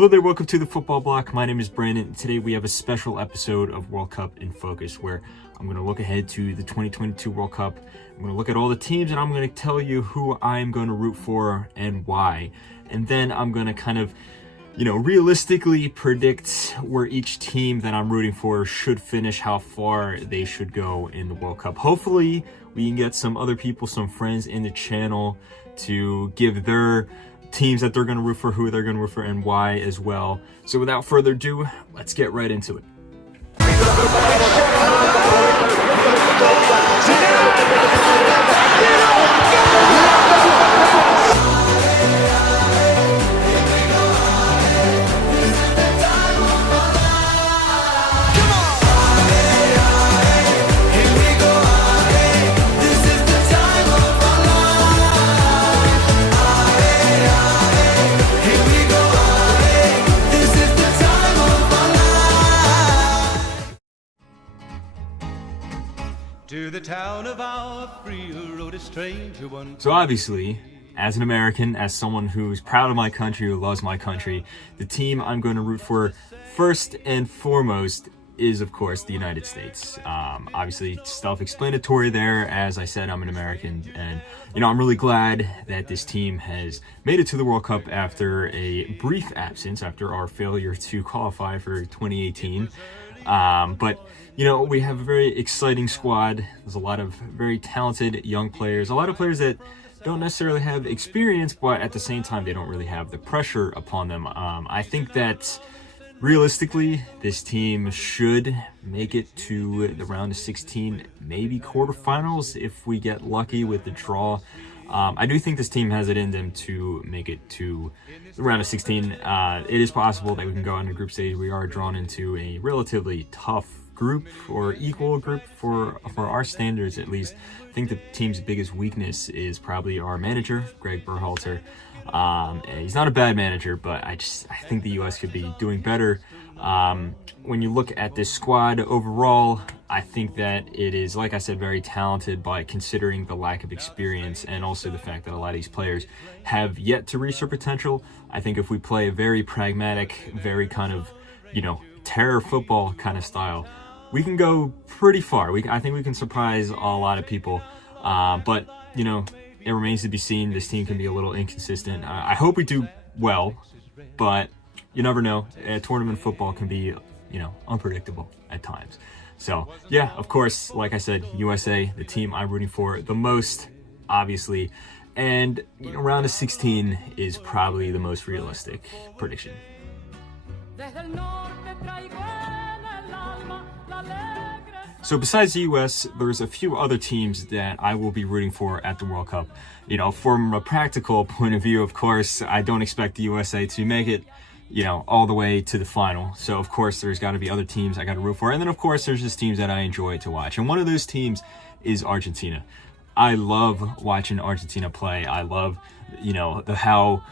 Hello there, welcome to the Football Bloc. My name is Brandon. Today we have a special episode of World Cup in Focus where I'm going to look ahead to the 2022 World Cup. I'm going to look at all the teams and I'm going to tell you who I'm going to root for and why. And then I'm going to kind of, realistically predict where each team that I'm rooting for should finish, how far they should go in the World Cup. Hopefully we can get some other people, some friends in the channel to give their teams that they're going to root for, who they're going to root for, and why as well. So without further ado, let's get right into it. So obviously, as an American, as someone who's proud of my country, who loves my country, the team I'm going to root for first and foremost is, of course, the United States. Obviously, self-explanatory there. As I said, I'm an American, and I'm really glad that this team has made it to the World Cup after a brief absence, after our failure to qualify for 2018. But we have a very exciting squad. There's a lot of very talented young players, a lot of players that don't necessarily have experience, but at the same time, they don't really have the pressure upon them. I think that realistically, this team should make it to the round of 16, maybe quarterfinals if we get lucky with the draw. I do think this team has it in them to make it to the round of 16. It is possible that we can go on the group stage. We are drawn into a relatively tough group, or equal group for our standards at least. I think the team's biggest weakness is probably our manager, Greg Berhalter. He's not a bad manager, but I think the U.S. could be doing better. When you look at this squad overall, I think that it is, like I said, very talented, but considering the lack of experience and also the fact that a lot of these players have yet to reach their potential, I think if we play a very pragmatic, very kind of, terror football kind of style, we can go pretty far. I think we can surprise a lot of people, but, it remains to be seen. This team can be a little inconsistent. I hope we do well, but you never know. Tournament football can be, unpredictable at times. So, yeah, of course, like I said, USA, the team I'm rooting for the most, obviously. And round of 16 is probably the most realistic prediction. So besides the US, there's a few other teams that I will be rooting for at the World Cup. From a practical point of view, of course, I don't expect the USA to make it, all the way to the final. So, of course, there's got to be other teams I got to root for. And then, of course, there's just teams that I enjoy to watch. And one of those teams is Argentina. I love watching Argentina play. I love, how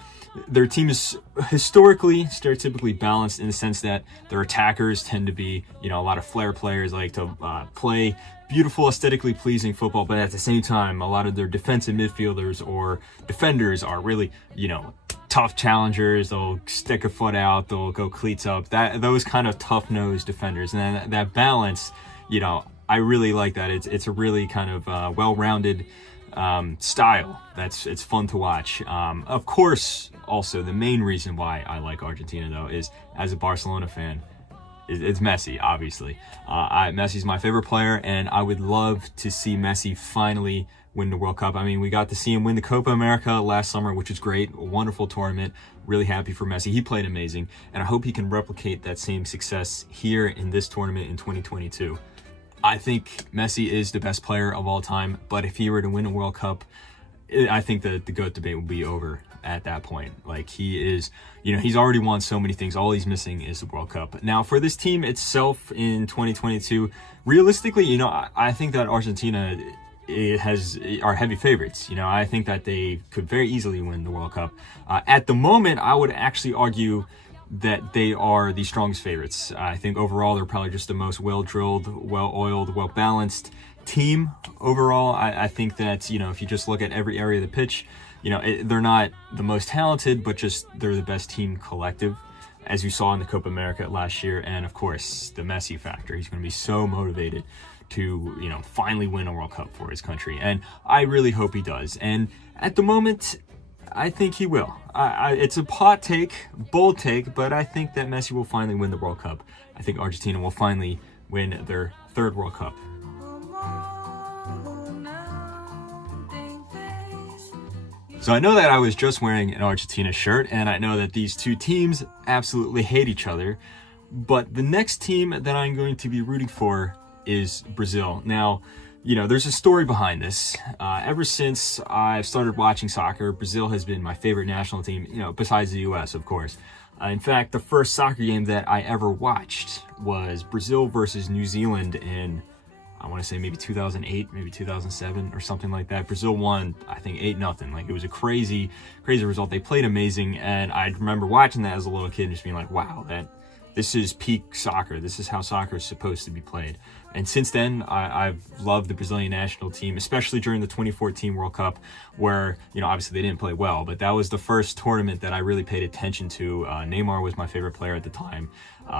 their team is historically, stereotypically balanced in the sense that their attackers tend to be, a lot of flair players, like to play beautiful, aesthetically pleasing football, but at the same time, a lot of their defensive midfielders or defenders are really, tough challengers. They'll stick a foot out, they'll go cleats up. Those kind of tough-nosed defenders, and then that balance, I really like that. It's a really kind of well-rounded style. It's fun to watch. Of course, also the main reason why I like Argentina though is, as a Barcelona fan, it's Messi, obviously. Messi's my favorite player, and I would love to see Messi finally win the World Cup. I mean, we got to see him win the Copa America last summer, which was great. A wonderful tournament. Really happy for Messi. He played amazing, and I hope he can replicate that same success here in this tournament in 2022. I think Messi is the best player of all time, but if he were to win a World Cup, I think the GOAT debate will be over at that point. Like, he is, he's already won so many things. All he's missing is the World Cup. Now, for this team itself in 2022, realistically, I think that Argentina are heavy favorites. I think that they could very easily win the World Cup. At the moment, I would actually argue that they are the strongest favorites. I think overall they're probably just the most well-drilled, well-oiled, well-balanced team overall. I think that, if you just look at every area of the pitch, they're not the most talented, but just they're the best team collective. as you saw in the Copa America last year. And of course, the Messi factor. He's going to be so motivated to, finally win a World Cup for his country. And I really hope he does. And at the moment, I think he will. It's a bold take, but I think that Messi will finally win the World Cup. I think Argentina will finally win their third World Cup. So I know that I was just wearing an Argentina shirt, and I know that these two teams absolutely hate each other, but the next team that I'm going to be rooting for is Brazil. Now, there's a story behind this. Ever since I've started watching soccer, Brazil has been my favorite national team, besides the US, of course. In fact, the first soccer game that I ever watched was Brazil versus New Zealand in, I want to say maybe 2008, maybe 2007 or something like that. Brazil won, I think 8-0. Like, it was a crazy result. They played amazing, and I remember watching that as a little kid and just being like, wow, this is peak soccer. This is how soccer is supposed to be played. And since then, I've loved the Brazilian national team, especially during the 2014 World Cup, where, obviously they didn't play well, but that was the first tournament that I really paid attention to. Neymar was my favorite player at the time.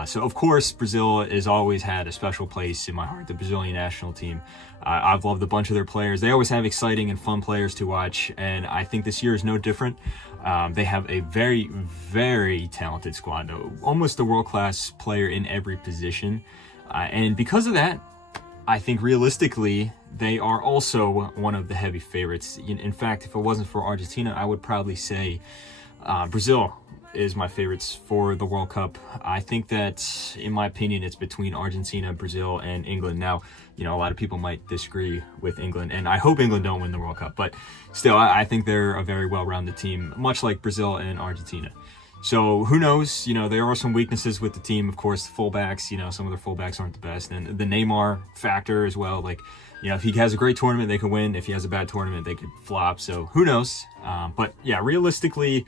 So, of course, Brazil has always had a special place in my heart, the Brazilian national team. I've loved a bunch of their players. They always have exciting and fun players to watch, and I think this year is no different. They have a very, very talented squad, almost a world-class player in every position. And because of that, I think realistically, they are also one of the heavy favorites. In fact, if it wasn't for Argentina, I would probably say Brazil is my favorites for the World Cup. I think that, in my opinion, it's between Argentina, Brazil, and England. Now, a lot of people might disagree with England, and I hope England don't win the World Cup, but still, I think they're a very well-rounded team, much like Brazil and Argentina. So who knows? There are some weaknesses with the team. Of course, the fullbacks, some of their fullbacks aren't the best. And the Neymar factor as well. Like, if he has a great tournament, they could win. If he has a bad tournament, they could flop. So who knows? But yeah, realistically,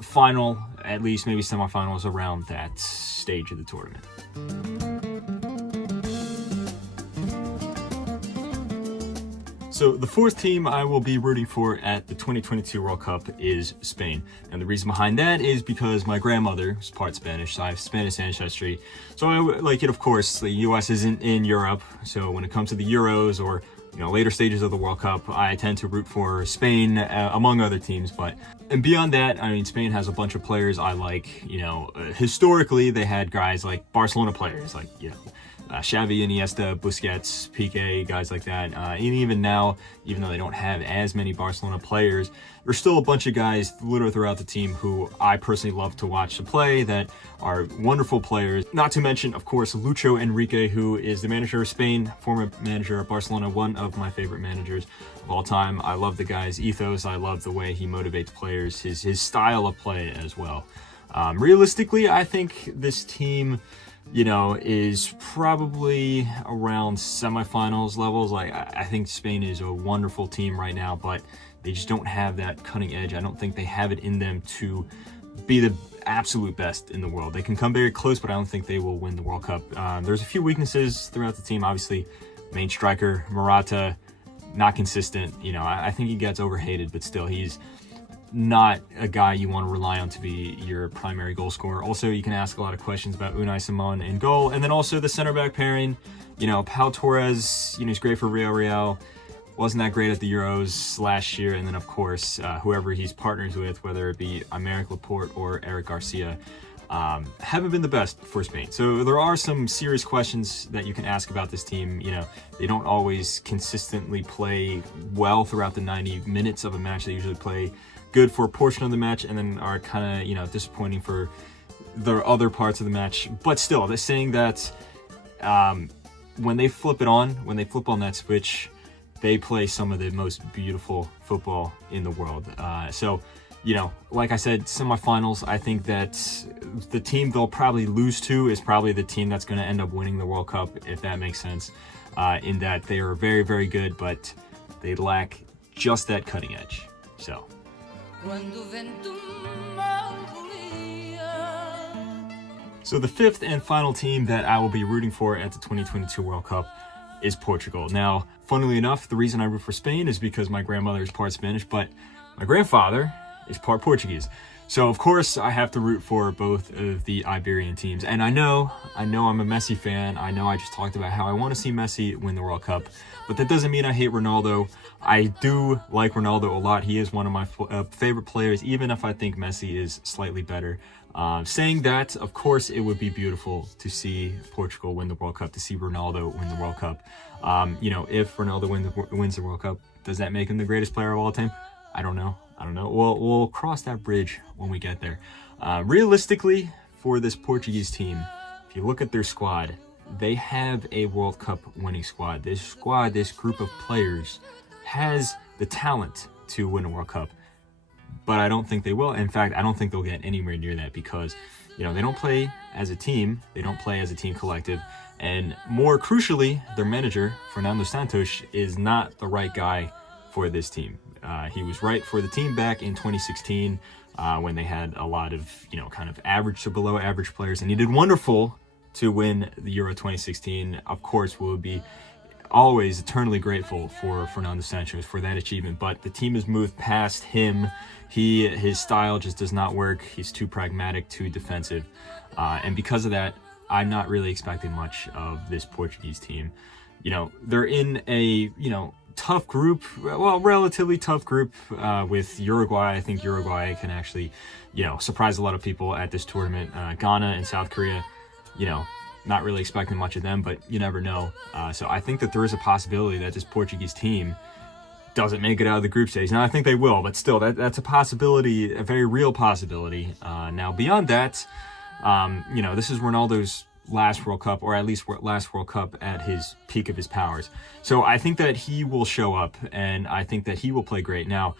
final, at least maybe semifinals around that stage of the tournament. So the fourth team I will be rooting for at the 2022 World Cup is Spain. And the reason behind that is because my grandmother is part Spanish, so I have Spanish ancestry. So I like it, of course. The US isn't in Europe, so when it comes to the Euros or later stages of the World Cup, I tend to root for Spain, among other teams. And beyond that, Spain has a bunch of players I like. Historically, they had guys like Barcelona players, like, Xavi, Iniesta, Busquets, Piqué, guys like that. And even now, even though they don't have as many Barcelona players, there's still a bunch of guys literally throughout the team who I personally love to watch to play that are wonderful players. Not to mention, of course, Lucho Enrique, who is the manager of Spain, former manager of Barcelona, one of my favorite managers of all time. I love the guy's ethos. I love the way he motivates players, his style of play as well. Realistically, I think this team is probably around semifinals levels. Like, I think Spain is a wonderful team right now, but they just don't have that cutting edge. I don't think they have it in them to be the absolute best in the world. They can come very close, but I don't think they will win the World Cup. There's a few weaknesses throughout the team. Obviously, main striker, Morata, not consistent. I think he gets overhated, but still, he's not a guy you want to rely on to be your primary goal scorer. Also, you can ask a lot of questions about Unai Simon in goal. And then also the center back pairing, Pau Torres, he's great for Real. Wasn't that great at the Euros last year. And then, of course, whoever he's partners with, whether it be Aymeric Laporte or Eric Garcia, haven't been the best for Spain. So there are some serious questions that you can ask about this team. They don't always consistently play well throughout the 90 minutes of a match. They usually play good for a portion of the match and then are kind of, disappointing for the other parts of the match. But still, they're saying that when they flip on that switch, they play some of the most beautiful football in the world. So, like I said, semifinals, I think that the team they'll probably lose to is probably the team that's going to end up winning the World Cup, if that makes sense, in that they are very, very good, but they lack just that cutting edge. So. So the fifth and final team that I will be rooting for at the 2022 World Cup is Portugal. Now, funnily enough, the reason I root for Spain is because my grandmother is part Spanish, but my grandfather is part Portuguese. So of course I have to root for both of the Iberian teams. And I know I'm a Messi fan. I know I just talked about how I want to see Messi win the World Cup, but that doesn't mean I hate Ronaldo. I do like Ronaldo a lot. He is one of my favorite players, even if I think Messi is slightly better. Saying that, of course, it would be beautiful to see Portugal win the World Cup, to see Ronaldo win the World Cup. You know, if Ronaldo wins the World Cup, does that make him the greatest player of all time? I don't know. We'll cross that bridge when we get there. Realistically, for this Portuguese team, if you look at their squad, they have a World Cup winning squad. This group of players, has the talent to win a World Cup. But I don't think they will. In fact, I don't think they'll get anywhere near that because, you know, they don't play as a team. They don't play as a team collective. And more crucially, their manager, Fernando Santos, is not the right guy for this team. He was right for the team back in 2016 when they had a lot of, you know, kind of average to below average players. And he did wonderful to win the Euro 2016. Of course, we'll be always eternally grateful for Fernando Santos for that achievement. But the team has moved past him. His style just does not work. He's too pragmatic, too defensive. And because of that, I'm not really expecting much of this Portuguese team. You know, they're in a, you know, tough group, well, relatively tough group with Uruguay. I think Uruguay can actually, you know, surprise a lot of people at this tournament. Ghana and South Korea, you know, not really expecting much of them, but you never know. So I think that there is a possibility that this Portuguese team doesn't make it out of the group stage. Now, I think they will, but still, that's a possibility, a very real possibility. Now, beyond that, you know, this is Ronaldo's last World Cup, or at least last World Cup at his peak of his powers. So I think that he will show up, and I think that he will play great. Now,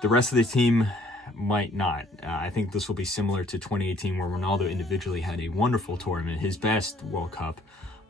the rest of the team might not. I think this will be similar to 2018, where Ronaldo individually had a wonderful tournament, his best World Cup,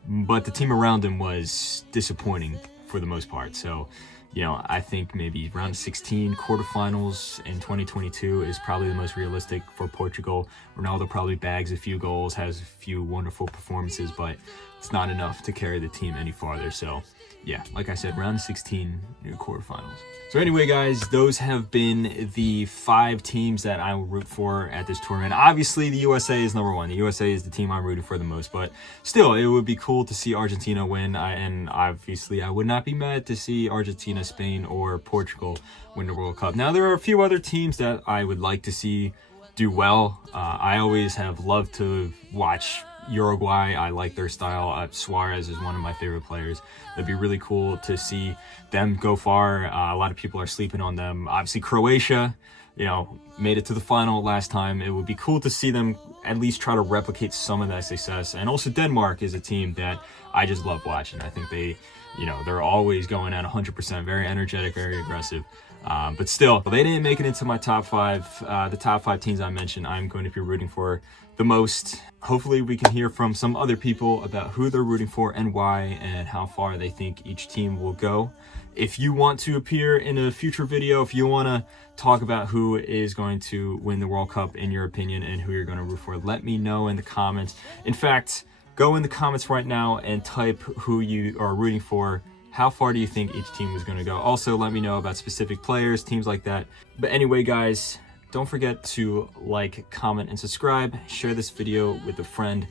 but the team around him was disappointing for the most part. So, you know, I think maybe round 16 quarterfinals in 2022 is probably the most realistic for Portugal. Ronaldo probably bags a few goals, has a few wonderful performances, but it's not enough to carry the team any farther. So, yeah, like I said, round 16 quarterfinals. So anyway, guys, those have been the 5 teams that I will root for at this tournament. Obviously, the USA is number 1. The USA is the team I'm rooting for the most, but still, it would be cool to see Argentina win. And obviously, I would not be mad to see Argentina, Spain, or Portugal win the World Cup. Now, there are a few other teams that I would like to see do well. I always have loved to watch Uruguay. I like their style. Suarez is one of my favorite players. It'd be really cool to see them go far. A lot of people are sleeping on them. Obviously, Croatia, you know, made it to the final last time. It would be cool to see them at least try to replicate some of that success. And also Denmark is a team that I just love watching. I think they, you know, they're always going at 100%, very energetic, very aggressive. But still, they didn't make it into my top 5. The top 5 teams I mentioned, I'm going to be rooting for the most. Hopefully we can hear from some other people about who they're rooting for and why, and how far they think each team will go. If you want to appear in a future video, if you want to talk about who is going to win the World Cup in your opinion and who you're going to root for, let me know in the comments. In fact, go in the comments right now and type who you are rooting for. How far do you think each team is going to go? Also, let me know about specific players, teams like that. But anyway, guys, don't forget to like, comment, and subscribe. Share this video with a friend.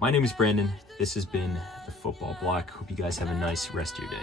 My name is Brandon. This has been the Football Block. Hope you guys have a nice rest of your day.